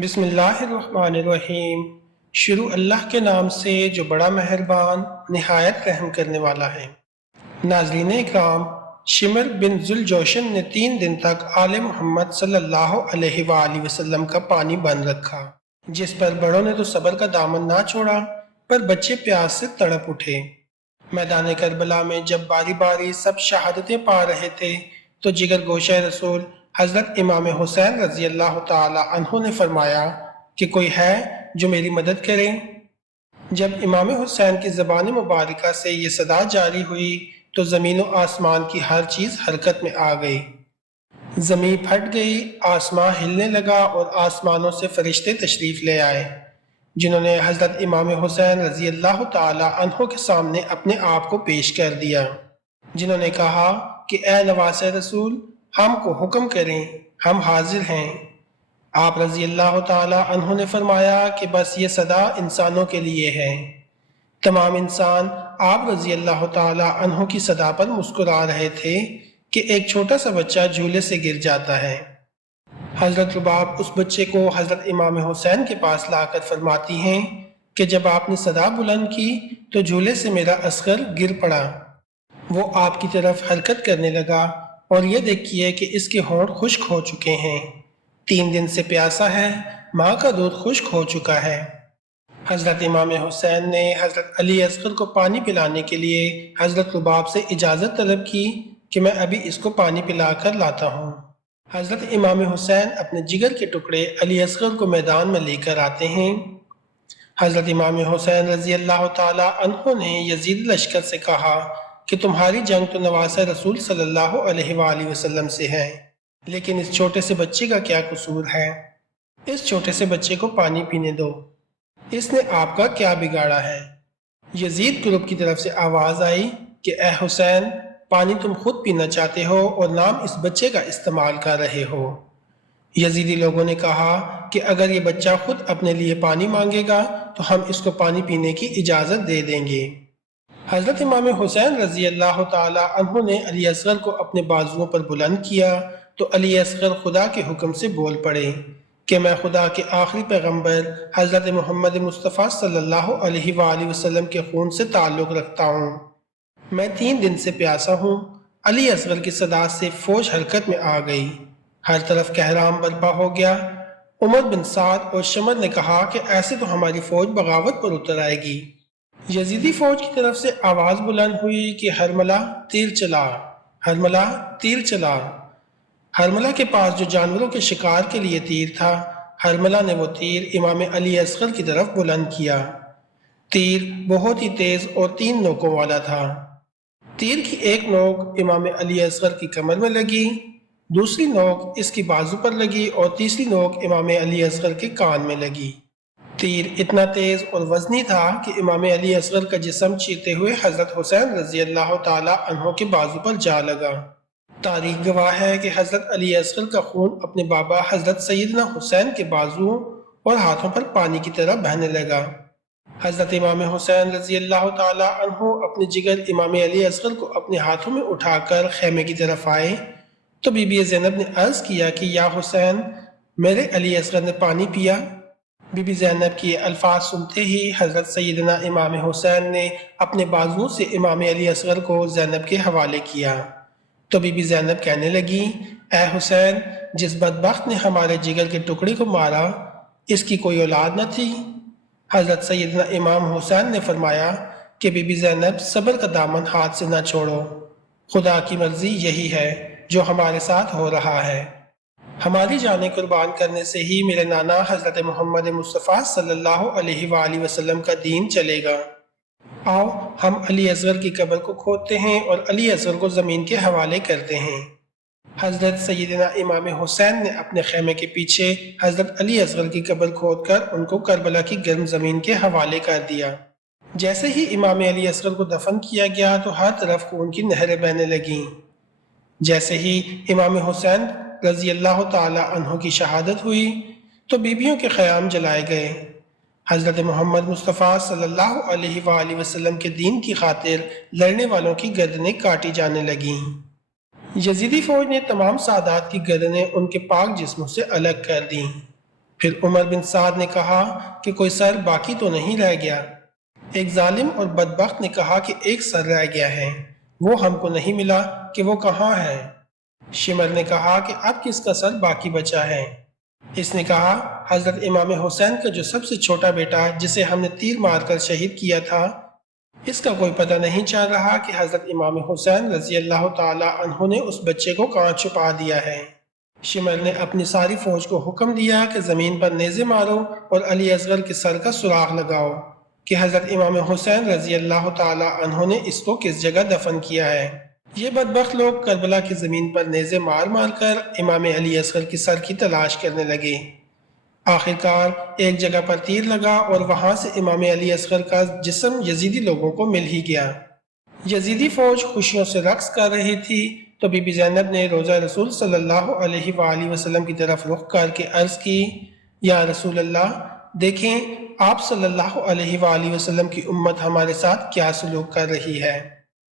بسم اللہ الرحمن الرحیم۔ شروع اللہ کے نام سے جو بڑا مہربان نہایت رحم کرنے والا ہے۔ ناظرین اکرام، شمر بن ذوالجوشن نے 3 دن تک آل محمد صلی اللہ علیہ وآلہ وسلم کا پانی بند رکھا، جس پر بڑوں نے تو صبر کا دامن نہ چھوڑا، پر بچے پیاس سے تڑپ اٹھے۔ میدان کربلا میں جب باری باری سب شہادتیں پا رہے تھے تو جگر گوشہ رسول حضرت امام حسین رضی اللہ تعالی عنہ نے فرمایا کہ کوئی ہے جو میری مدد کرے۔ جب امام حسین کی زبان مبارکہ سے یہ صدا جاری ہوئی تو زمین و آسمان کی ہر چیز حرکت میں آ گئی۔ زمین پھٹ گئی، آسمان ہلنے لگا اور آسمانوں سے فرشتے تشریف لے آئے، جنہوں نے حضرت امام حسین رضی اللہ تعالی عنہ کے سامنے اپنے آپ کو پیش کر دیا، جنہوں نے کہا کہ اے نواسہ رسول، ہم کو حکم کریں، ہم حاضر ہیں۔ آپ رضی اللہ تعالی عنہ نے فرمایا کہ بس یہ صدا انسانوں کے لیے ہے۔ تمام انسان آپ رضی اللہ تعالی عنہ کی صدا پر مسکرا رہے تھے کہ ایک چھوٹا سا بچہ جھولے سے گر جاتا ہے۔ حضرت رباب اس بچے کو حضرت امام حسین کے پاس لا کر فرماتی ہیں کہ جب آپ نے صدا بلند کی تو جھولے سے میرا اصغر گر پڑا۔ وہ آپ کی طرف حرکت کرنے لگا اور یہ دیکھیے کہ اس کے ہونٹ خشک ہو چکے ہیں، 3 دن سے پیاسا ہے، ماں کا دودھ خشک ہو چکا ہے۔ حضرت امام حسین نے حضرت علی اصغر کو پانی پلانے کے لیے حضرت رباب سے اجازت طلب کی کہ میں ابھی اس کو پانی پلا کر لاتا ہوں۔ حضرت امام حسین اپنے جگر کے ٹکڑے علی اصغر کو میدان میں لے کر آتے ہیں۔ حضرت امام حسین رضی اللہ تعالی عنہ نے یزید لشکر سے کہا کہ تمہاری جنگ تو نواسہ رسول صلی اللہ علیہ وآلہ وسلم سے ہے، لیکن اس چھوٹے سے بچے کا کیا قصور ہے؟ اس چھوٹے سے بچے کو پانی پینے دو، اس نے آپ کا کیا بگاڑا ہے؟ یزید گروپ کی طرف سے آواز آئی کہ اے حسین، پانی تم خود پینا چاہتے ہو اور نام اس بچے کا استعمال کر رہے ہو۔ یزیدی لوگوں نے کہا کہ اگر یہ بچہ خود اپنے لیے پانی مانگے گا تو ہم اس کو پانی پینے کی اجازت دے دیں گے۔ حضرت امام حسین رضی اللہ تعالی عنہ نے علی اصغر کو اپنے بازوؤں پر بلند کیا تو علی اصغر خدا کے حکم سے بول پڑے کہ میں خدا کے آخری پیغمبر حضرت محمد مصطفیٰ صلی اللہ علیہ وآلہ وسلم کے خون سے تعلق رکھتا ہوں، میں 3 دن سے پیاسا ہوں۔ علی اصغر کی صدا سے فوج حرکت میں آ گئی، ہر طرف کہرام برپا ہو گیا۔ عمر بن سعد اور شمر نے کہا کہ ایسے تو ہماری فوج بغاوت پر اتر آئے گی۔ یزیدی فوج کی طرف سے آواز بلند ہوئی کہ ہرملہ تیر چلا، ہرملہ تیر چلا۔ ہرملہ کے پاس جو جانوروں کے شکار کے لیے تیر تھا، ہرملہ نے وہ تیر امام علی اصغر کی طرف بلند کیا۔ تیر بہت ہی تیز اور 3 نوکوں والا تھا۔ تیر کی ایک نوک امام علی اصغر کی کمر میں لگی، دوسری نوک اس کی بازو پر لگی اور تیسری نوک امام علی اصغر کے کان میں لگی۔ تیر اتنا تیز اور وزنی تھا کہ امام علی اصغر کا جسم چیرتے ہوئے حضرت حسین رضی اللہ تعالی عنہ کے بازو پر جا لگا۔ تاریخ گواہ ہے کہ حضرت علی اصغر کا خون اپنے بابا حضرت سیدنا حسین کے بازوؤں اور ہاتھوں پر پانی کی طرح بہنے لگا۔ حضرت امام حسین رضی اللہ تعالی عنہ اپنے جگر امام علی اصغر کو اپنے ہاتھوں میں اٹھا کر خیمے کی طرف آئے تو بی بی زینب نے عرض کیا کہ یا حسین، میرے علی اصغر نے پانی پیا؟ بی بی زینب کی الفاظ سنتے ہی حضرت سیدنا امام حسین نے اپنے بازو سے امام علی اصغر کو زینب کے حوالے کیا تو بی بی زینب کہنے لگی، اے حسین، جس بدبخت نے ہمارے جگر کے ٹکڑے کو مارا، اس کی کوئی اولاد نہ تھی؟ حضرت سیدنا امام حسین نے فرمایا کہ بی بی زینب، صبر کا دامن ہاتھ سے نہ چھوڑو، خدا کی مرضی یہی ہے جو ہمارے ساتھ ہو رہا ہے۔ ہماری جانیں قربان کرنے سے ہی میرے نانا حضرت محمد مصطفیٰ صلی اللہ علیہ وآلہ وسلم کا دین چلے گا۔ آؤ ہم علی اصغر کی قبر کو کھودتے ہیں اور علی اصغر کو زمین کے حوالے کرتے ہیں۔ حضرت سیدنا امام حسین نے اپنے خیمے کے پیچھے حضرت علی اصغر کی قبر کھود کر ان کو کربلا کی گرم زمین کے حوالے کر دیا۔ جیسے ہی امام علی اصغر کو دفن کیا گیا تو ہر طرف خون کی نہریں بہنے لگیں۔ جیسے ہی امام حسین رضی اللہ تعالی عنہ کی شہادت ہوئی تو بیویوں کے خیام جلائے گئے۔ حضرت محمد مصطفیٰ صلی اللہ علیہ وآلہ وسلم کے دین کی خاطر لڑنے والوں کی گردنیں کاٹی جانے لگیں۔ یزیدی فوج نے تمام سادات کی گردنیں ان کے پاک جسموں سے الگ کر دیں۔ پھر عمر بن سعد نے کہا کہ کوئی سر باقی تو نہیں رہ گیا۔ ایک ظالم اور بدبخت نے کہا کہ ایک سر رہ گیا ہے، وہ ہم کو نہیں ملا کہ وہ کہاں ہے۔ شمر نے کہا کہ اب کس کا سر باقی بچا ہے؟ اس نے کہا حضرت امام حسین کا جو سب سے چھوٹا بیٹا جسے ہم نے تیر مار کر شہید کیا تھا، اس کا کوئی پتہ نہیں چل رہا کہ حضرت امام حسین رضی اللہ تعالی عنہ نے اس بچے کو کہاں چھپا دیا ہے۔ شمر نے اپنی ساری فوج کو حکم دیا کہ زمین پر نیزے مارو اور علی اصغر کے سر کا سراغ لگاؤ کہ حضرت امام حسین رضی اللہ تعالی عنہ نے اس کو کس جگہ دفن کیا ہے۔ یہ بدبخت لوگ کربلا کی زمین پر نیزے مار مار کر امام علی اصغر کی سر کی تلاش کرنے لگے۔ آخرکار ایک جگہ پر تیر لگا اور وہاں سے امام علی اصغر کا جسم یزیدی لوگوں کو مل ہی گیا۔ یزیدی فوج خوشیوں سے رقص کر رہی تھی تو بی بی زینب نے روضہ رسول صلی اللہ علیہ وآلہ وسلم کی طرف رخ کر کے عرض کی، یا رسول اللہ، دیکھیں آپ صلی اللہ علیہ وآلہ وسلم کی امت ہمارے ساتھ کیا سلوک کر رہی ہے۔